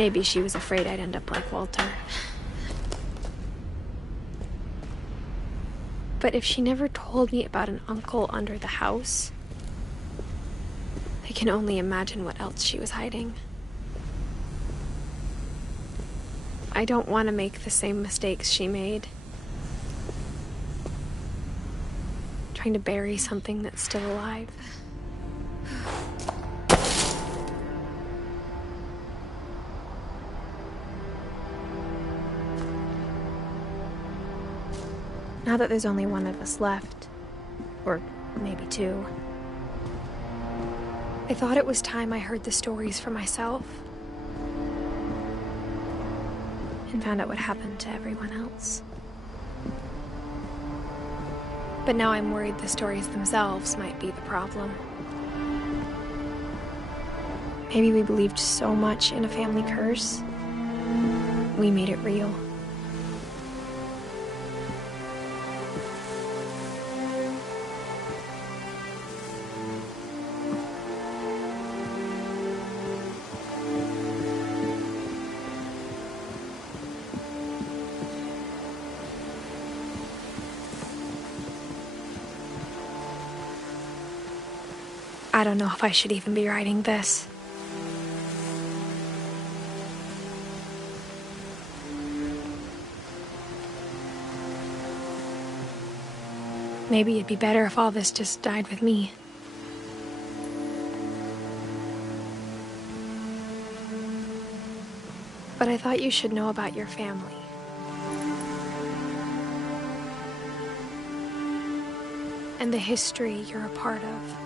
Maybe she was afraid I'd end up like Walter. But if she never told me about an uncle under the house, I can only imagine what else she was hiding. I don't want to make the same mistakes she made. Trying to bury something that's still alive. Now that there's only one of us left, or maybe two, I thought it was time I heard the stories for myself and found out what happened to everyone else. But now I'm worried the stories themselves might be the problem. Maybe we believed so much in a family curse, we made it real. I don't know if I should even be writing this. Maybe it'd be better if all this just died with me. But I thought you should know about your family. And the history you're a part of.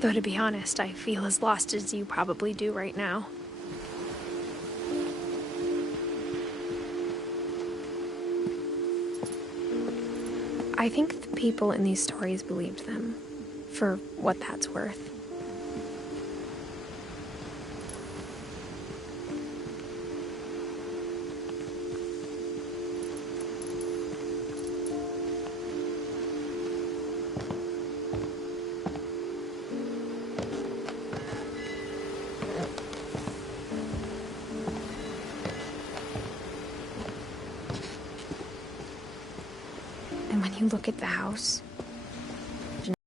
Though to be honest, I feel as lost as you probably do right now. I think the people in these stories believed them, for what that's worth. You look at the house,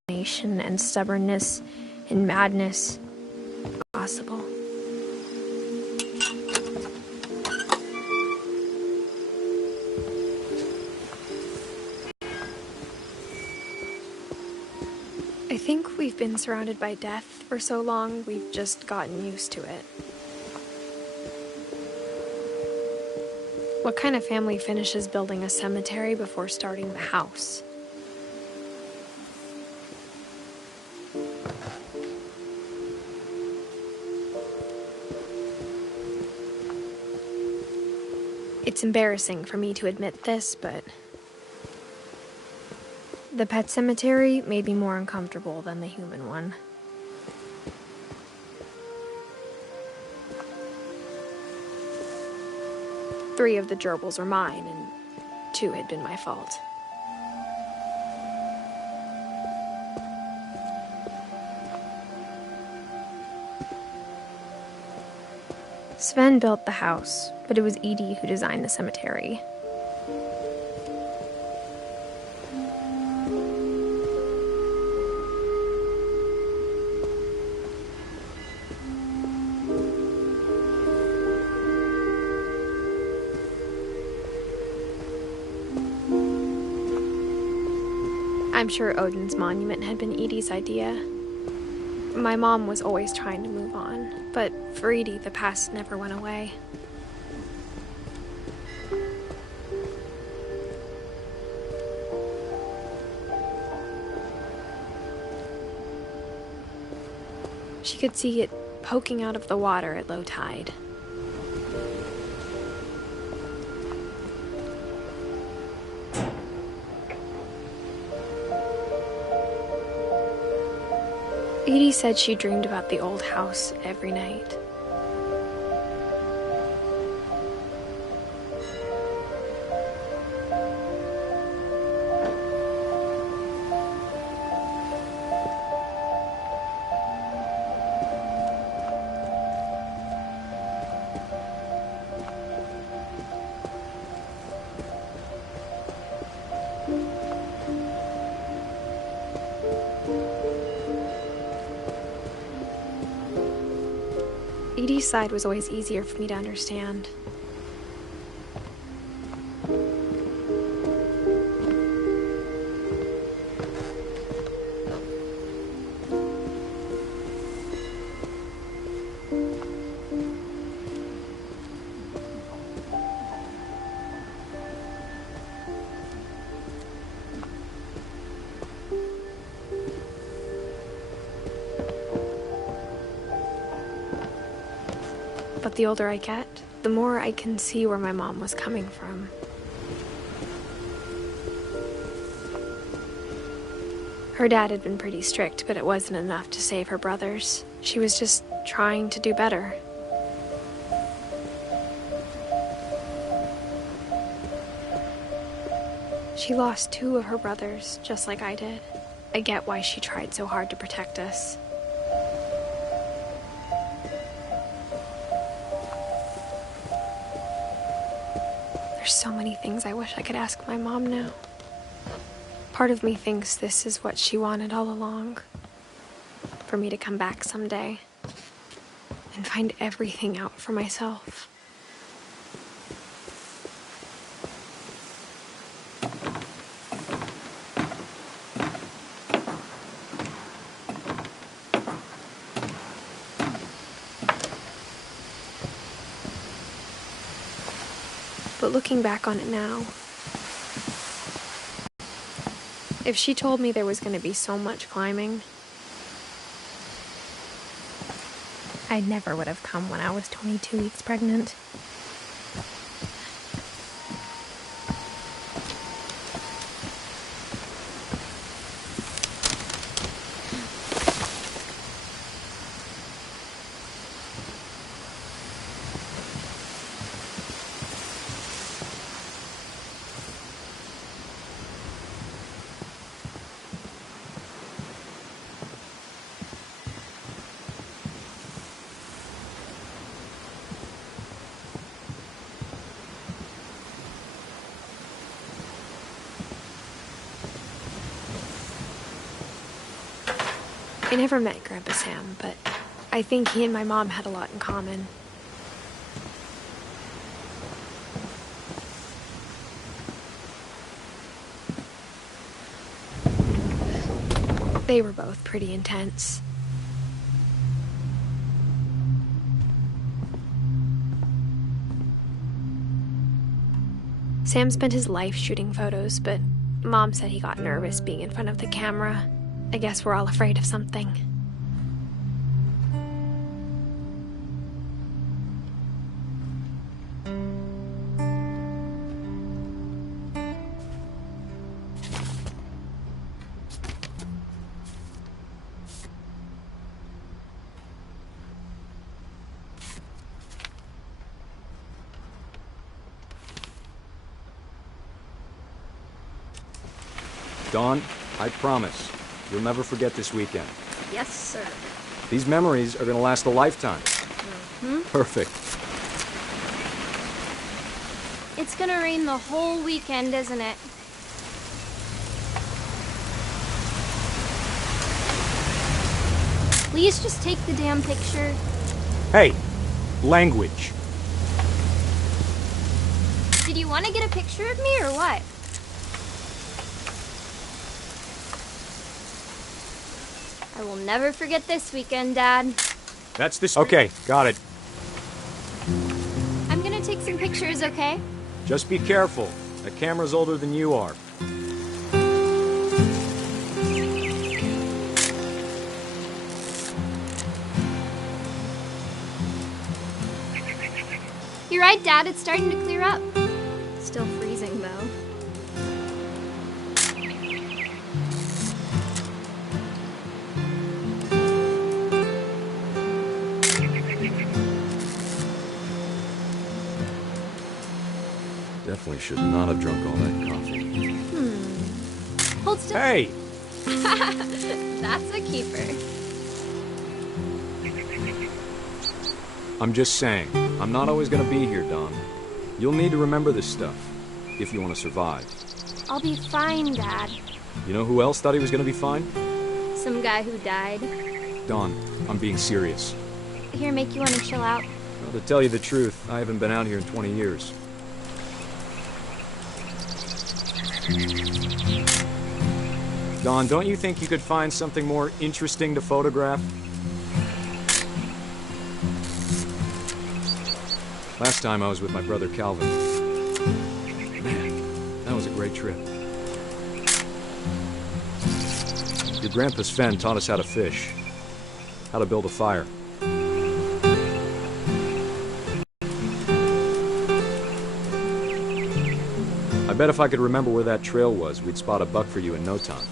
imagination and stubbornness and madness possible. I think we've been surrounded by death for so long, we've just gotten used to it. What kind of family finishes building a cemetery before starting the house? It's embarrassing for me to admit this, but the pet cemetery made me more uncomfortable than the human one. Three of the gerbils were mine, and 2 had been my fault. Sven built the house, but it was Edie who designed the cemetery. I'm sure Odin's monument had been Edie's idea. My mom was always trying to move on, but for Edie, the past never went away. She could see it poking out of the water at low tide. Edie said she dreamed about the old house every night. Edie's side was always easier for me to understand. But the older I get, the more I can see where my mom was coming from. Her dad had been pretty strict, but it wasn't enough to save her brothers. She was just trying to do better. She lost 2 of her brothers, just like I did. I get why she tried so hard to protect us. There's so many things I wish I could ask my mom now. Part of me thinks this is what she wanted all along. For me to come back someday and find everything out for myself. But looking back on it now, if she told me there was going to be so much climbing, I never would have come when I was 22 weeks pregnant. I never met Grandpa Sam, but I think he and my mom had a lot in common. They were both pretty intense. Sam spent his life shooting photos, but Mom said he got nervous being in front of the camera. I guess we're all afraid of something. Dawn, I promise, you'll never forget this weekend. Yes, sir. These memories are gonna last a lifetime. Perfect. It's gonna rain the whole weekend, isn't it? Please just take the damn picture. Hey, language. Did you want to get a picture of me or what? I will never forget this weekend, Dad. That's this. Okay, got it. I'm gonna take some pictures, okay? Just be careful. That camera's older than you are. You're right, Dad. It's starting to clear up. Still freezing, though. definitely should not have drunk all that coffee. Hold still. Hey! That's a keeper. I'm just saying, I'm not always gonna be here, Don. You'll need to remember this stuff, if you want to survive. I'll be fine, Dad. You know who else thought he was gonna be fine? Some guy who died. Don, I'm being serious. Here, make you want to chill out? Well, to tell you the truth, I haven't been out here in 20 years. Don, don't you think you could find something more interesting to photograph? Last time I was with my brother Calvin. Man, that was a great trip. Your grandpa Sven taught us how to fish, how to build a fire. I bet if I could remember where that trail was, we'd spot a buck for you in no time.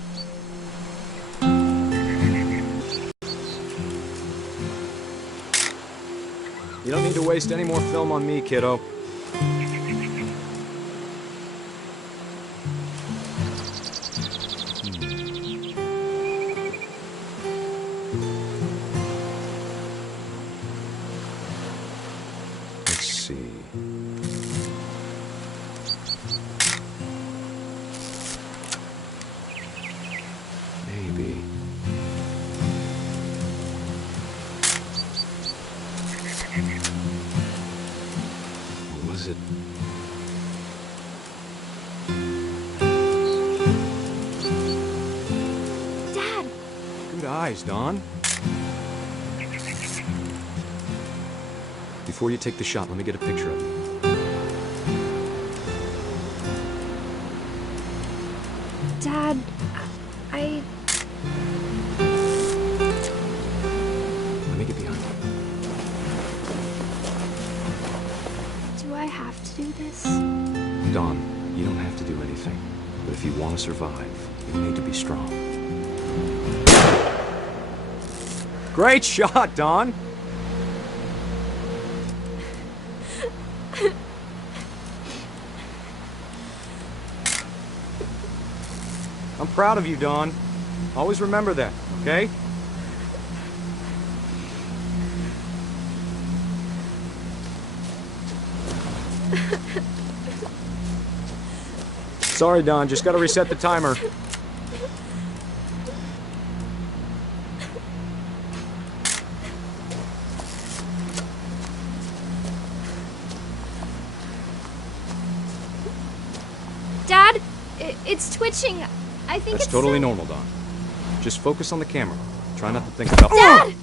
You don't need to waste any more film on me, kiddo. Let's see. Maybe. Or was it? Dad! Good eyes, Don. Before you take the shot, let me get a picture of you. Dad, I... Let me get behind you. Do I have to do this? Don, you don't have to do anything. But if you want to survive, you need to be strong. Great shot, Don! I'm proud of you, Don. Always remember that, okay? Sorry, Don. Just gotta reset the timer. Dad, it's twitching. I think That's it's totally normal, Don. Just focus on the camera. Try not to think about... Dad!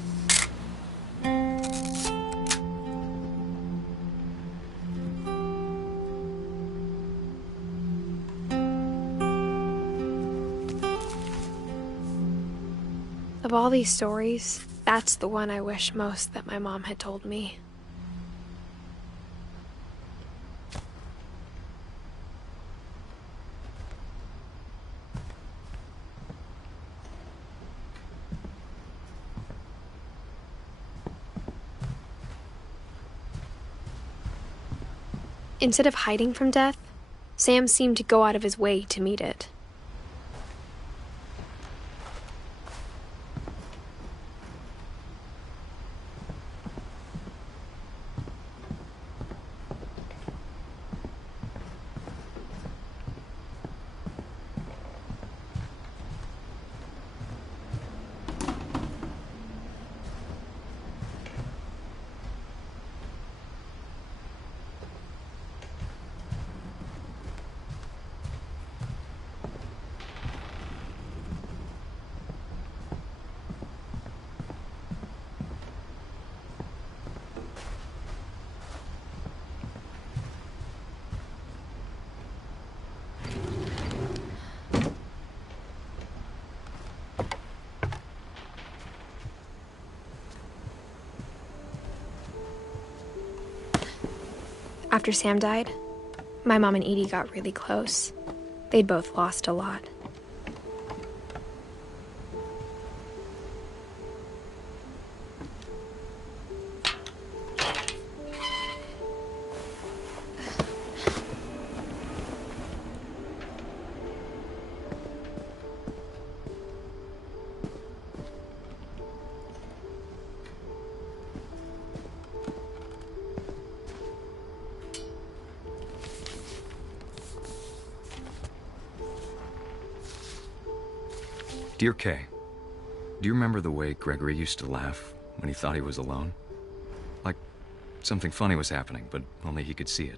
Of all these stories, that's the one I wish most that my mom had told me. Instead of hiding from death, Sam seemed to go out of his way to meet it. After Sam died, my mom and Edie got really close. They'd both lost a lot. Dear Kay, do you remember the way Gregory used to laugh when he thought he was alone? Like something funny was happening, but only he could see it.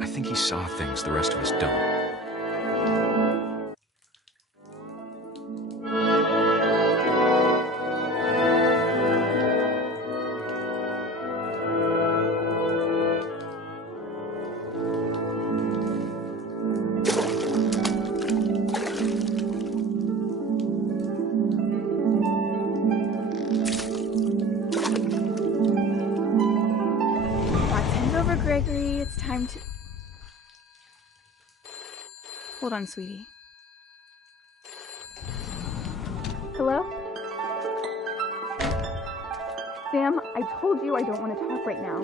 I think he saw things the rest of us don't. Gregory, it's time to... Hold on, sweetie. Hello? Sam, I told you I don't want to talk right now.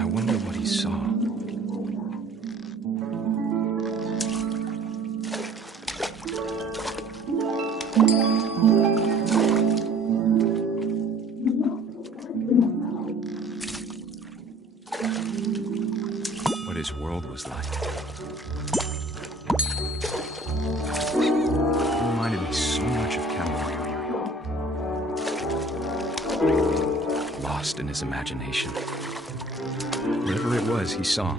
I wonder what he saw. What his world was like. It reminded me so much of Cameron. Lost in his imagination. Whatever it was he saw.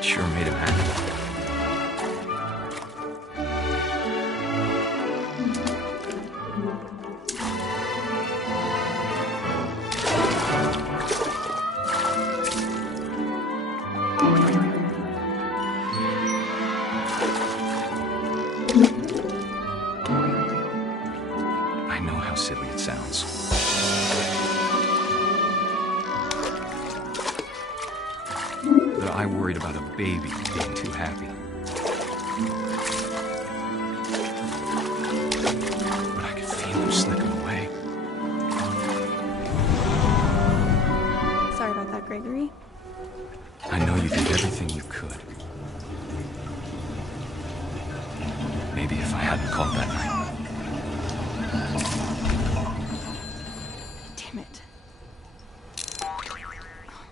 Sure made him happy. I know how silly it sounds. I worried about a baby being too happy. But I could feel him slipping away. Sorry about that, Gregory. I know you did everything you could. Maybe if I hadn't called that night. Damn it.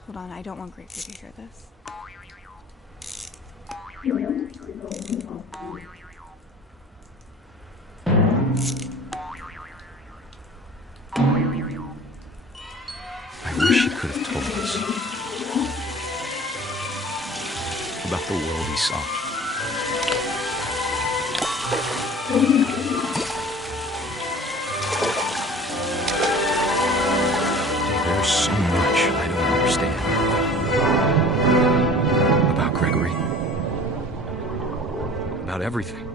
Hold on, I don't want Gregory to hear this. I wish he could have told us about the world he saw. There's so much I don't understand about Gregory, about everything.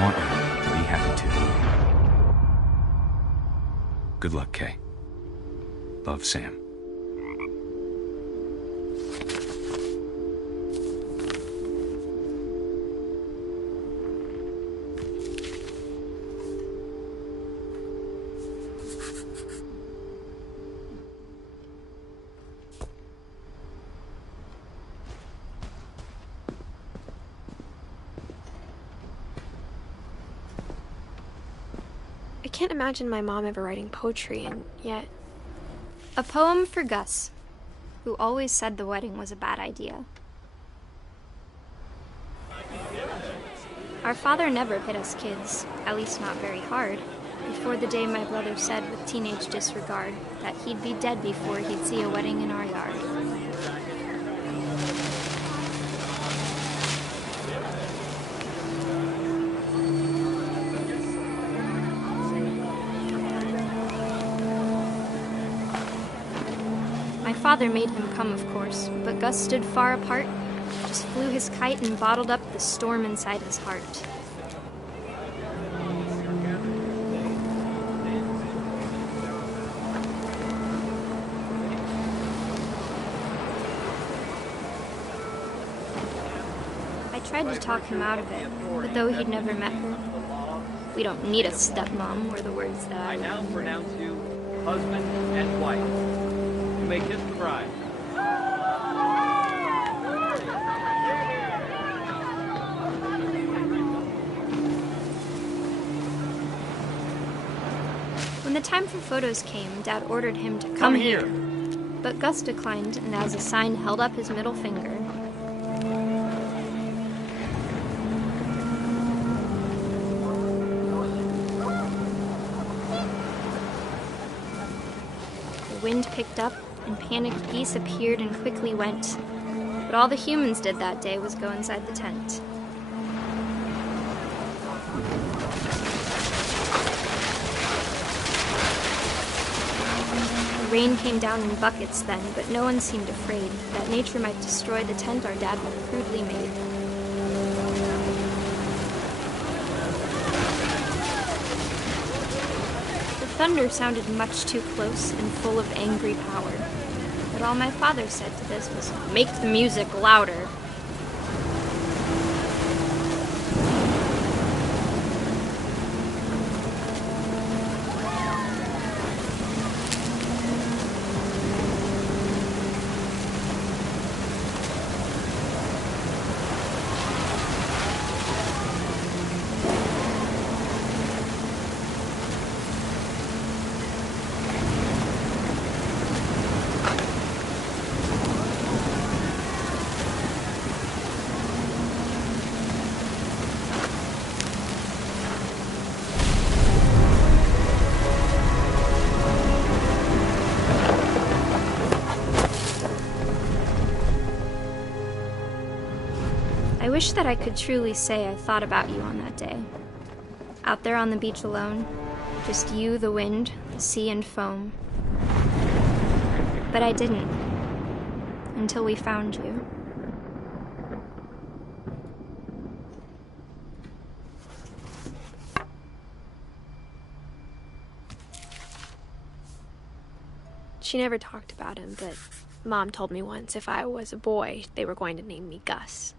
want you to be happy too. Good luck, Kay. Love, Sam. I can't imagine my mom ever writing poetry, and yet... A poem for Gus, who always said the wedding was a bad idea. Our father never hit us kids, at least not very hard, before the day my brother said with teenage disregard that he'd be dead before he'd see a wedding in our yard. My father made him come, of course, but Gus stood far apart, just flew his kite and bottled up the storm inside his heart. I tried to talk him out of it, but though he'd never met her, "We don't need a stepmom," were the words that I now pronounce you husband and wife. You may kiss the bride. When the time for photos came, Dad ordered him to come here. But Gus declined, and as a sign held up his middle finger. The wind picked up, and panicked geese appeared and quickly went. But all the humans did that day was go inside the tent. The rain came down in buckets then, but no one seemed afraid that nature might destroy the tent our dad had crudely made. The thunder sounded much too close and full of angry power. But all my father said to this was, "Make the music louder." I wish that I could truly say I thought about you on that day. Out there on the beach alone, just you, the wind, the sea, and foam. But I didn't, until we found you. She never talked about him, but Mom told me once if I was a boy, they were going to name me Gus.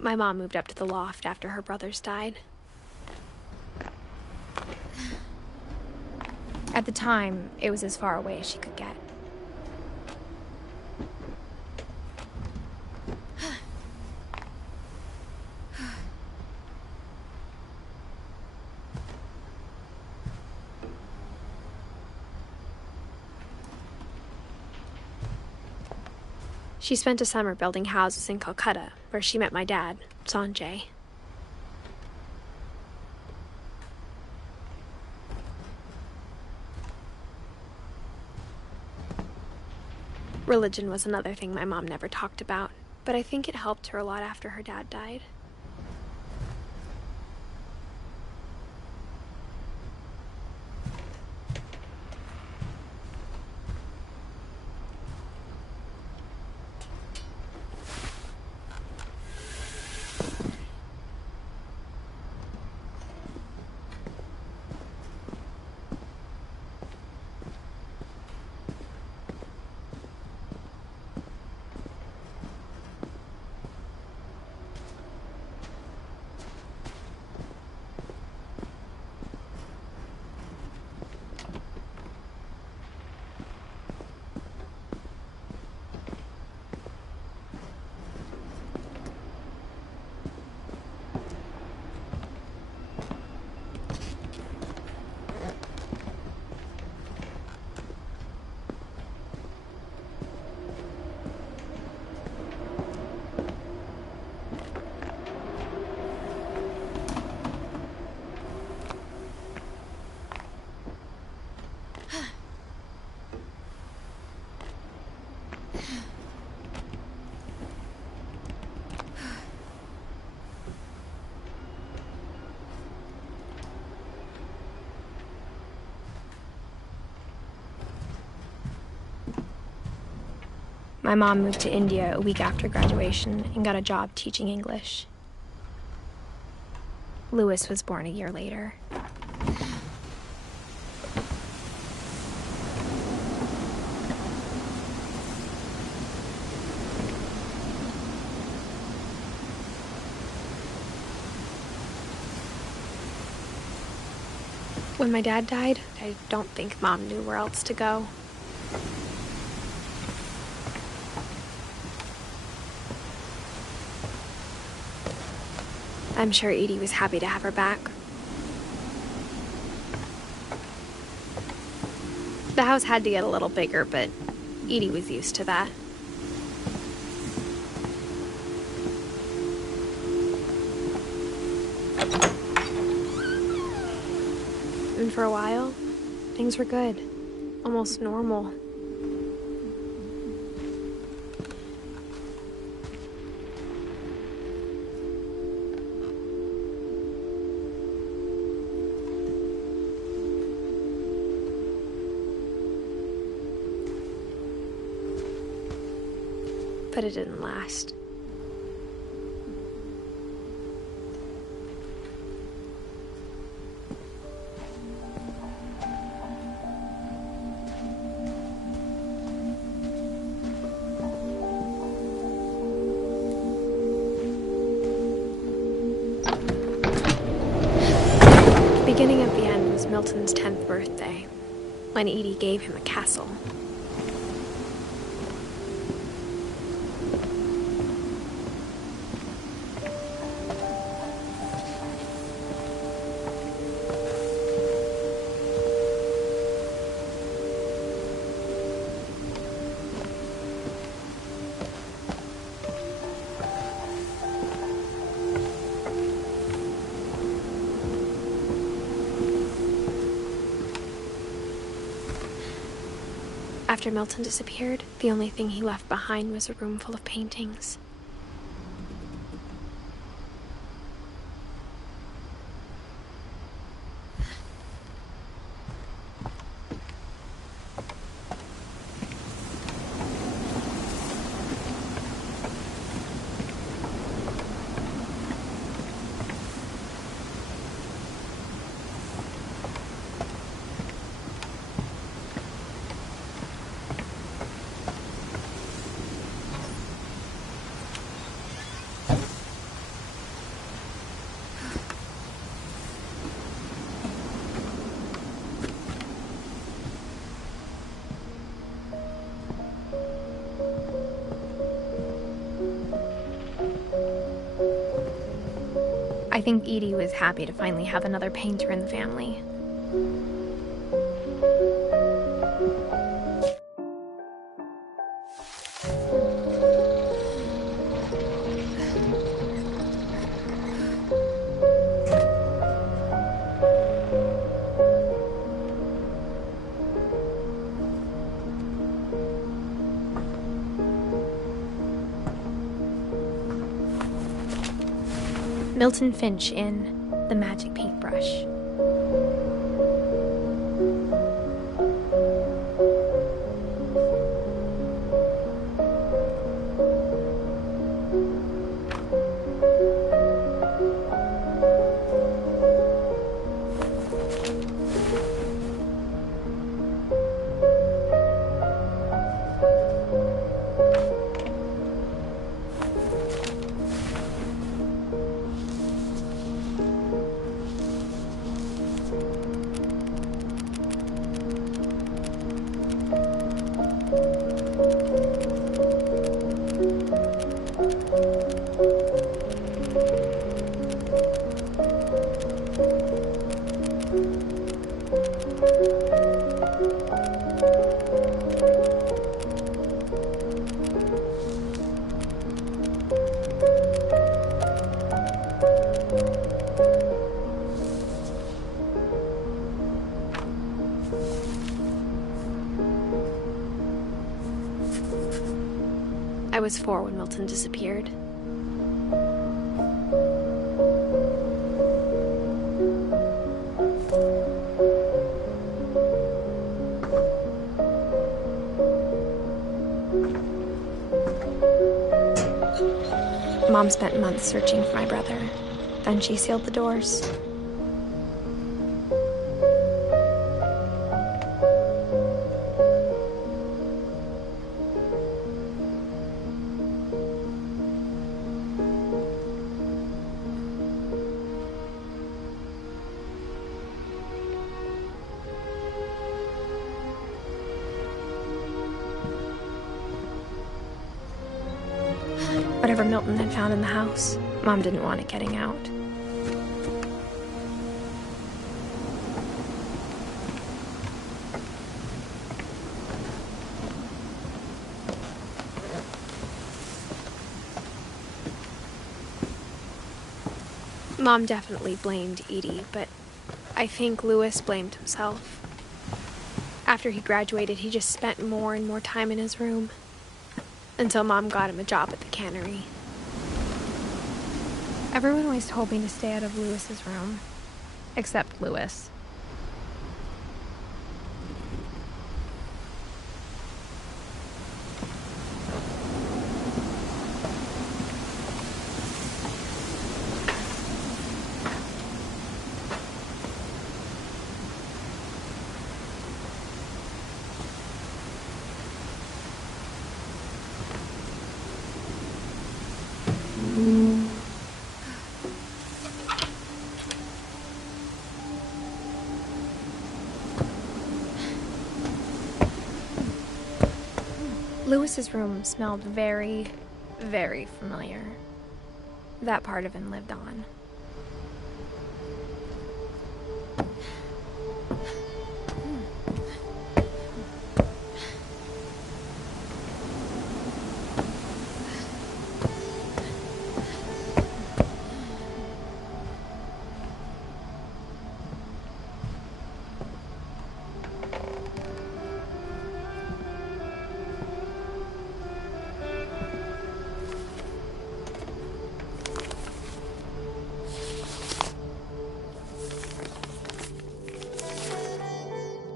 My mom moved up to the loft after her brothers died. At the time, it was as far away as she could get. She spent a summer building houses in Calcutta, where she met my dad, Sanjay. Religion was another thing my mom never talked about, but I think it helped her a lot after her dad died. My mom moved to India a week after graduation and got a job teaching English. Louis was born a year later. When my dad died, I don't think Mom knew where else to go. I'm sure Edie was happy to have her back. The house had to get a little bigger, but Edie was used to that. And for a while, things were good. Almost normal. But it didn't last. Beginning at the end was Milton's 10th birthday, when Edie gave him a castle. After Milton disappeared, the only thing he left behind was a room full of paintings. I think Edie was happy to finally have another painter in the family. Milton Finch in The Magic Paintbrush. I was 4 when Milton disappeared. Mom spent months searching for my brother. Then she sealed the doors. Whatever Milton had found in the house, Mom didn't want it getting out. Mom definitely blamed Edie, but I think Louis blamed himself. After he graduated, he just spent more and more time in his room. Until Mom got him a job at the cannery. Everyone always told me to stay out of Louis's room. Except Louis. Louis's room smelled very, very familiar. That part of him lived on.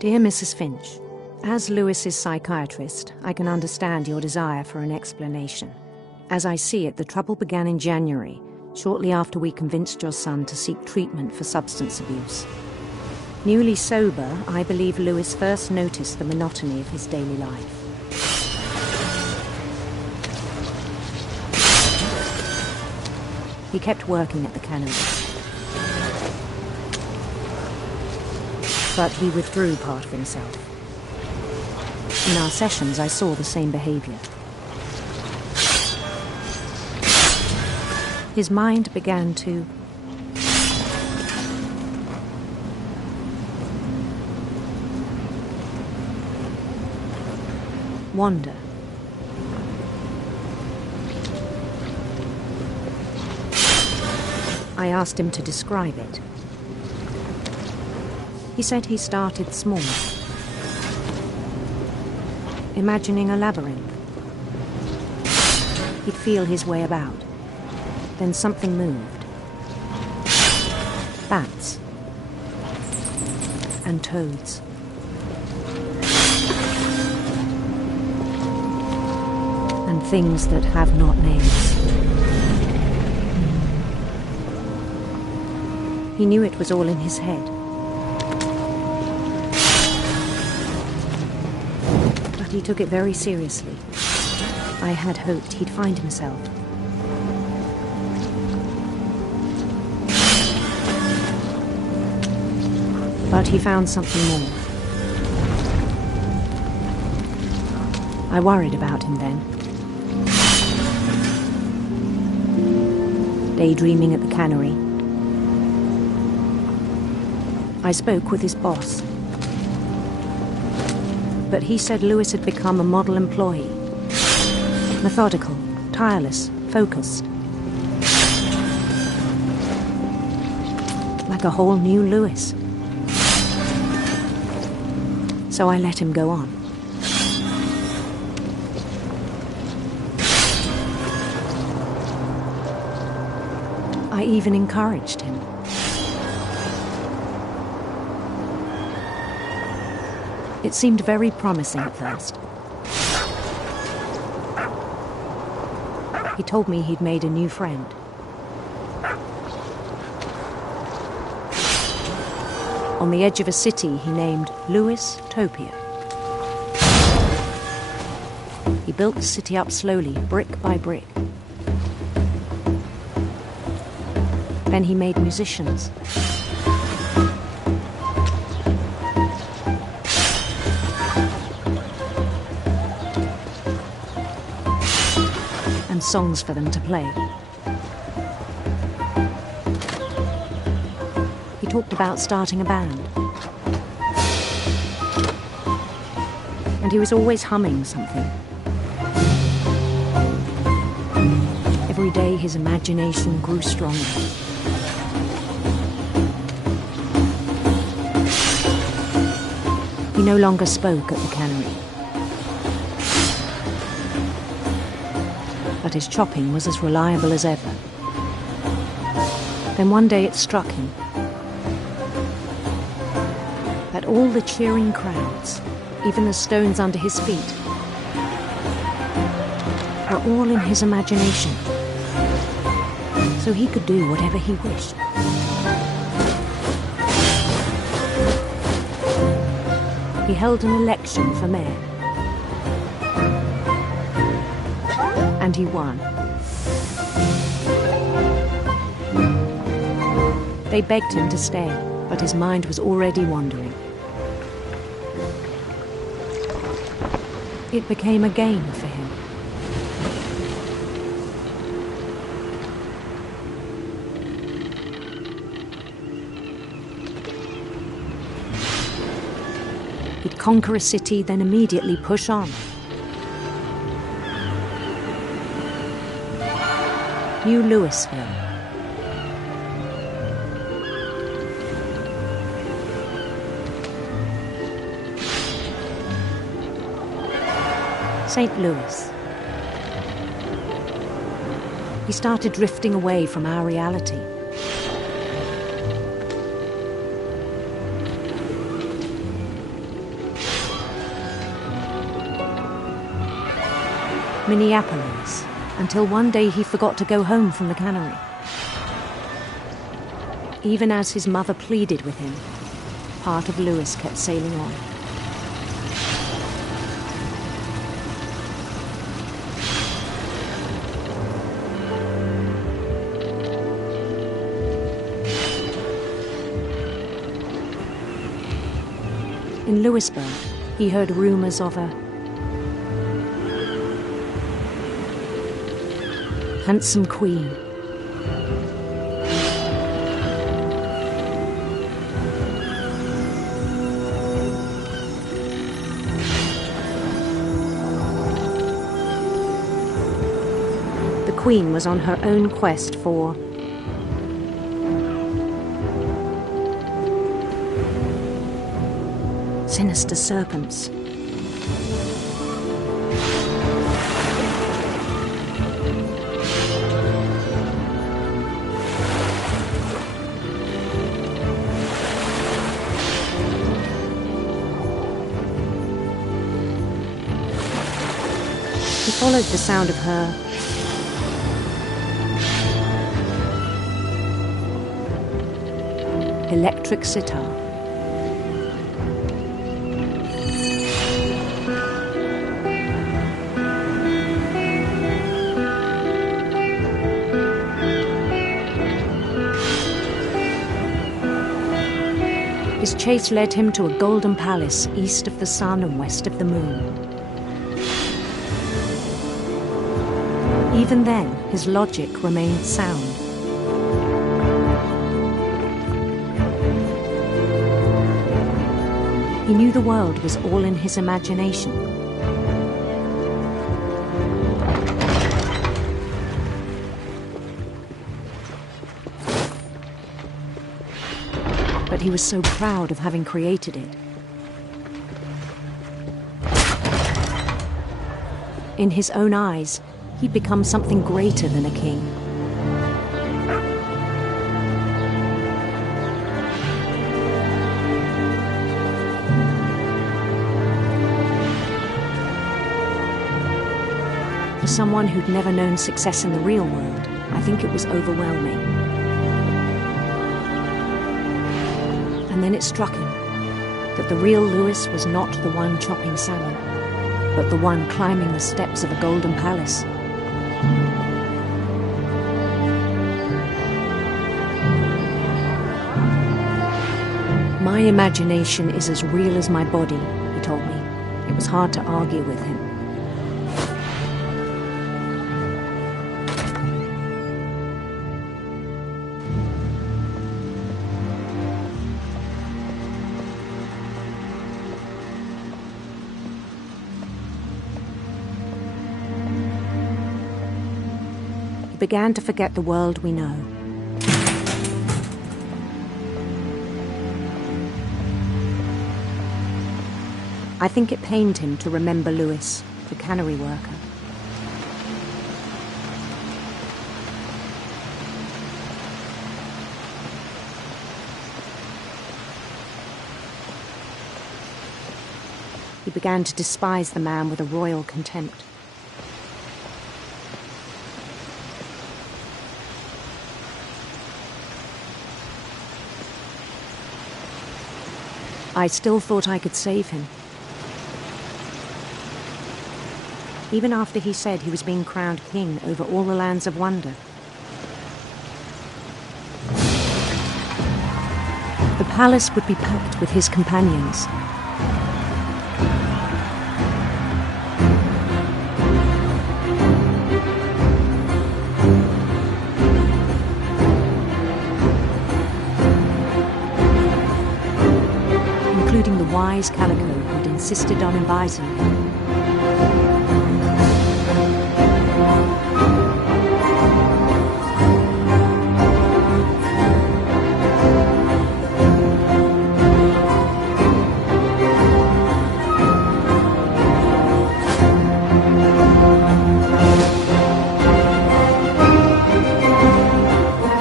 Dear Mrs. Finch, as Louis's psychiatrist, I can understand your desire for an explanation. As I see it, the trouble began in January, shortly after we convinced your son to seek treatment for substance abuse. Newly sober, I believe Louis first noticed the monotony of his daily life. He kept working at the cannery. But he withdrew part of himself. In our sessions, I saw the same behavior. His mind began to wander. I asked him to describe it. He said he started small, imagining a labyrinth. He'd feel his way about. Then something moved. Bats. And toads. And things that have not names. He knew it was all in his head. He took it very seriously. I had hoped he'd find himself. But he found something more. I worried about him then. Daydreaming at the cannery. I spoke with his boss. But he said Louis had become a model employee. Methodical, tireless, focused. Like a whole new Louis. So I let him go on. I even encouraged him. It seemed very promising at first. He told me he'd made a new friend. On the edge of a city he named Lewis Topia. He built the city up slowly, brick by brick. Then he made musicians. And songs for them to play. He talked about starting a band. And he was always humming something. Every day his imagination grew stronger. He no longer spoke at the cannery. But his chopping was as reliable as ever. Then one day it struck him that all the cheering crowds, even the stones under his feet, were all in his imagination, so he could do whatever he wished. He held an election for mayor. And he won. They begged him to stay, but his mind was already wandering. It became a game for him. He'd conquer a city, then immediately push on. New Louisville. St. Louis. He started drifting away from our reality. Minneapolis, until one day he forgot to go home from the cannery. Even as his mother pleaded with him, part of Louis kept sailing on. In Louisburg, he heard rumors of a handsome queen. The queen was on her own quest for sinister serpents. He followed the sound of her electric sitar. His chase led him to a golden palace east of the sun and west of the moon. Even then, his logic remained sound. He knew the world was all in his imagination. But he was so proud of having created it. In his own eyes, he'd become something greater than a king. For someone who'd never known success in the real world, I think it was overwhelming. And then it struck him that the real Lewis was not the one chopping salmon, but the one climbing the steps of a golden palace. My imagination is as real as my body, he told me. It was hard to argue with him. He began to forget the world we know. I think it pained him to remember Lewis, the cannery worker. He began to despise the man with a royal contempt. I still thought I could save him. Even after he said he was being crowned king over all the lands of wonder. The palace would be packed with his companions. Including the wise Calico who'd insisted on advising him.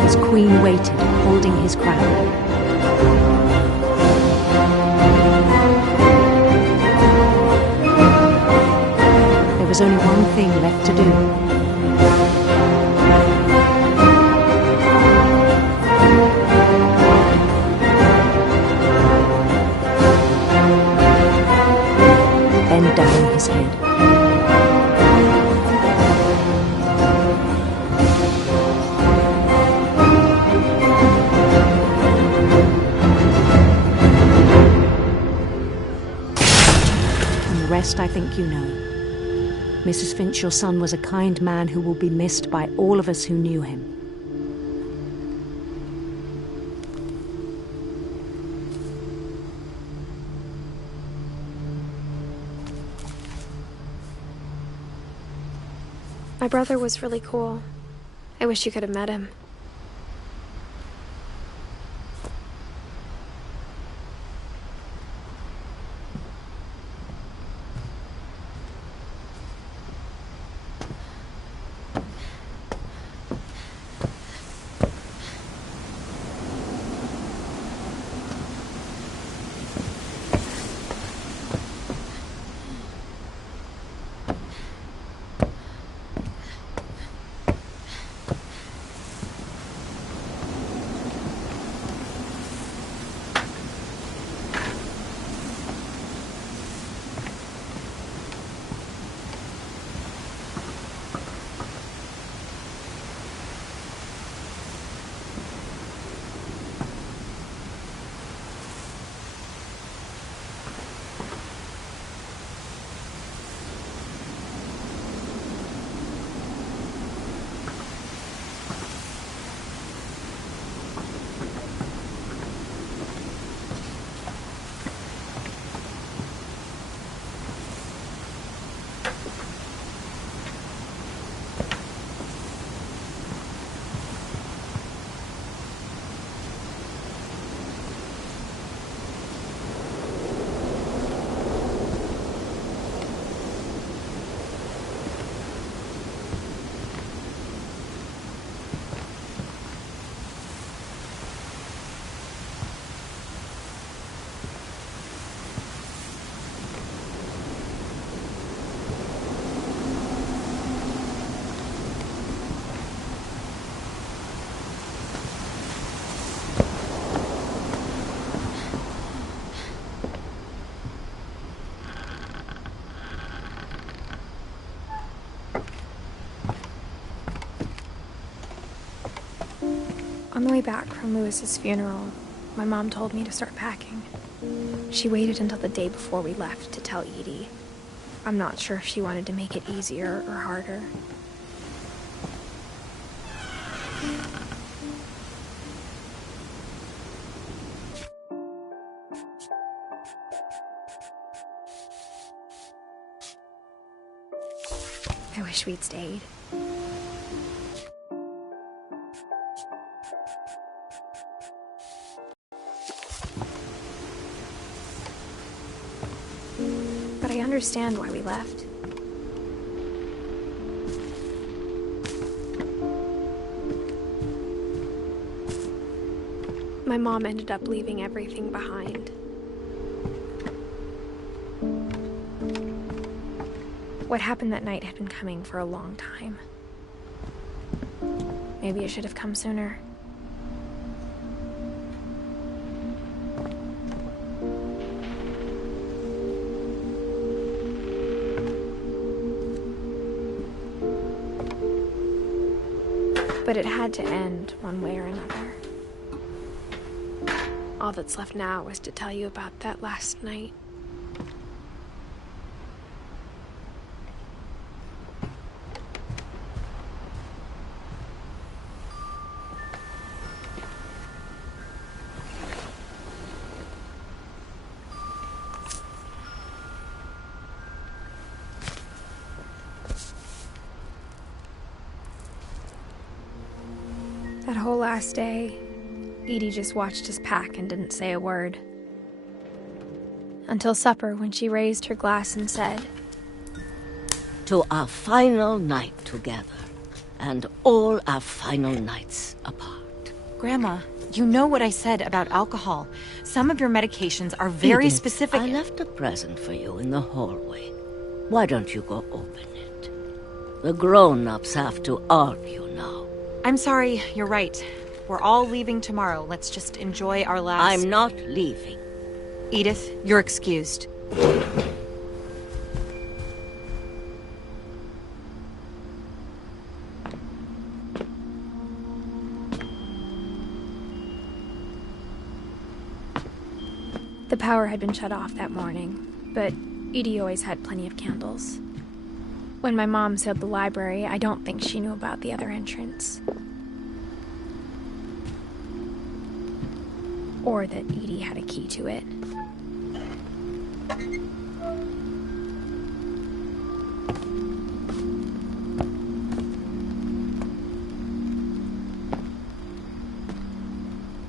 His queen waited, holding his crown. There was only one thing left to do. Bend down his head. And the rest I think you know. Mrs. Finch, your son was a kind man who will be missed by all of us who knew him. My brother was really cool. I wish you could have met him. On the way back from Lewis's funeral, my mom told me to start packing. She waited until the day before we left to tell Edie. I'm not sure if she wanted to make it easier or harder. I wish we'd stayed. But I understand why we left. My mom ended up leaving everything behind. What happened that night had been coming for a long time. Maybe it should have come sooner. But it had to end one way or another. All that's left now is to tell you about that last night. That whole last day, Edie just watched us pack and didn't say a word. Until supper, when she raised her glass and said, "To our final night together, and all our final nights apart." Grandma, you know what I said about alcohol. Some of your medications are very Edith, specific. I left a present for you in the hallway. Why don't you go open it? The grown-ups have to argue now. I'm sorry, you're right. We're all leaving tomorrow. Let's just enjoy our last... I'm not leaving. Edith, you're excused. The power had been shut off that morning, but Edie always had plenty of candles. When my mom sealed the library, I don't think she knew about the other entrance. Or that Edie had a key to it.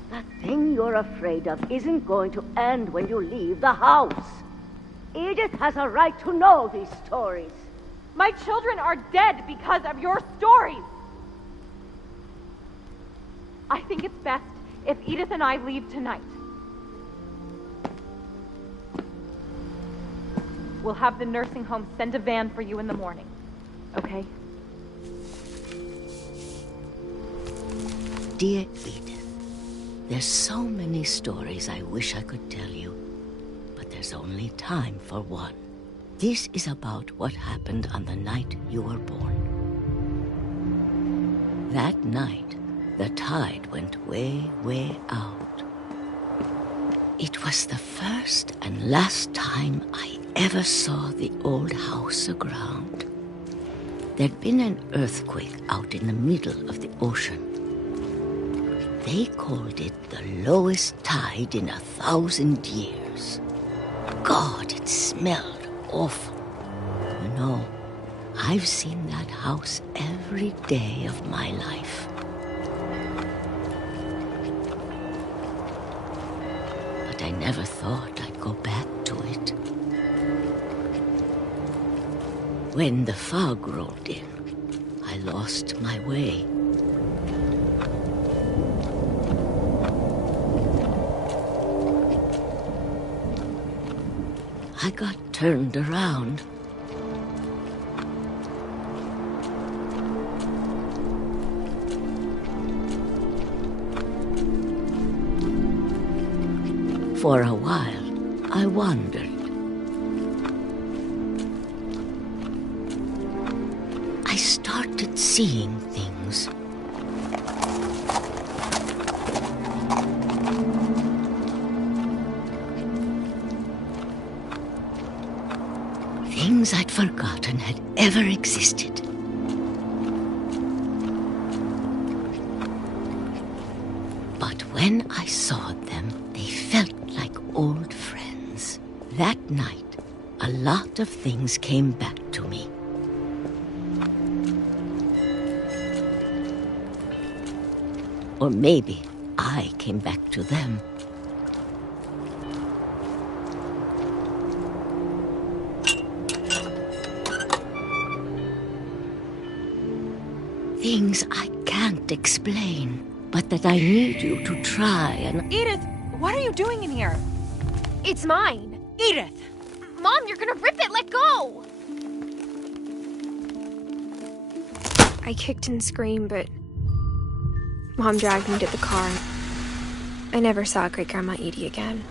That thing you're afraid of isn't going to end when you leave the house. Edith has a right to know these stories. My children are dead because of your stories. I think it's best if Edith and I leave tonight. We'll have the nursing home send a van for you in the morning, okay? Dear Edith, there's so many stories I wish I could tell you, but there's only time for one. This is about what happened on the night you were born. That night, the tide went way, way out. It was the first and last time I ever saw the old house aground. There'd been an earthquake out in the middle of the ocean. They called it the lowest tide in 1,000 years. God, it smelled awful. You know, I've seen that house every day of my life. But I never thought I'd go back to it. When the fog rolled in, I lost my way. I got turned around. For a while, I wandered. I started seeing things. things I'd forgotten had ever existed. But when I saw them, they felt like old friends. That night, a lot of things came back to me. Or maybe I came back to them. Things I can't explain, but that I need you to try and... Edith, what are you doing in here? It's mine. Edith! Mom, you're gonna rip it! Let go! I kicked and screamed, but Mom dragged me to the car. I never saw Great-Grandma Edie again.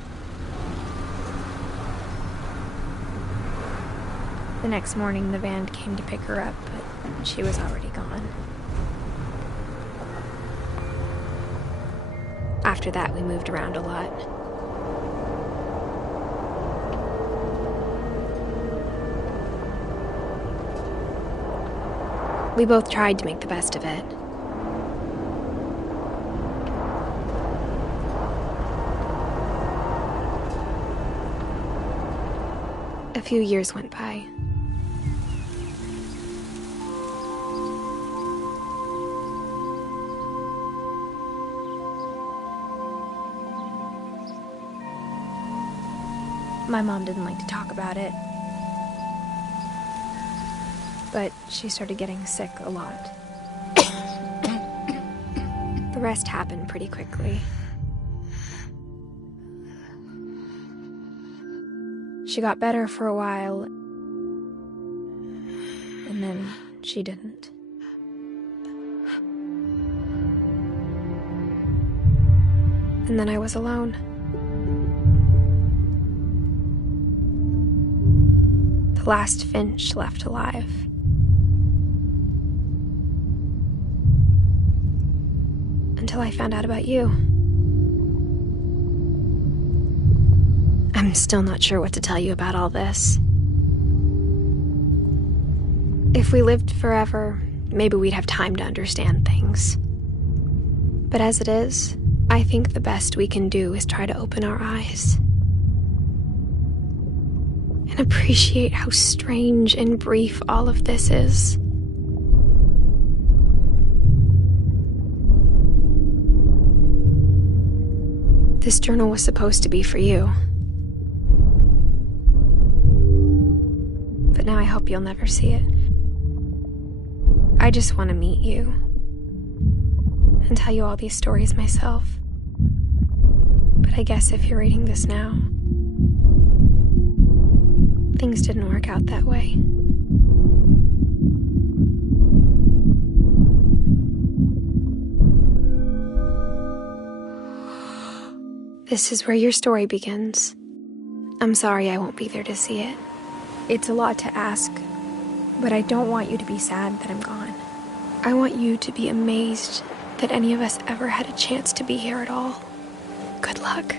The next morning, the van came to pick her up, but she was already gone. After that, we moved around a lot. We both tried to make the best of it. A few years went by. My mom didn't like to talk about it, but she started getting sick a lot. The rest happened pretty quickly. She got better for a while, and then she didn't. And then I was alone. The last Finch left alive. Until I found out about you. I'm still not sure what to tell you about all this. If we lived forever, maybe we'd have time to understand things. But as it is, I think the best we can do is try to open our eyes. And appreciate how strange and brief all of this is. This journal was supposed to be for you. But now I hope you'll never see it. I just want to meet you and tell you all these stories myself. But I guess if you're reading this now, things didn't work out that way. This is where your story begins. I'm sorry I won't be there to see it. It's a lot to ask, but I don't want you to be sad that I'm gone. I want you to be amazed that any of us ever had a chance to be here at all. Good luck.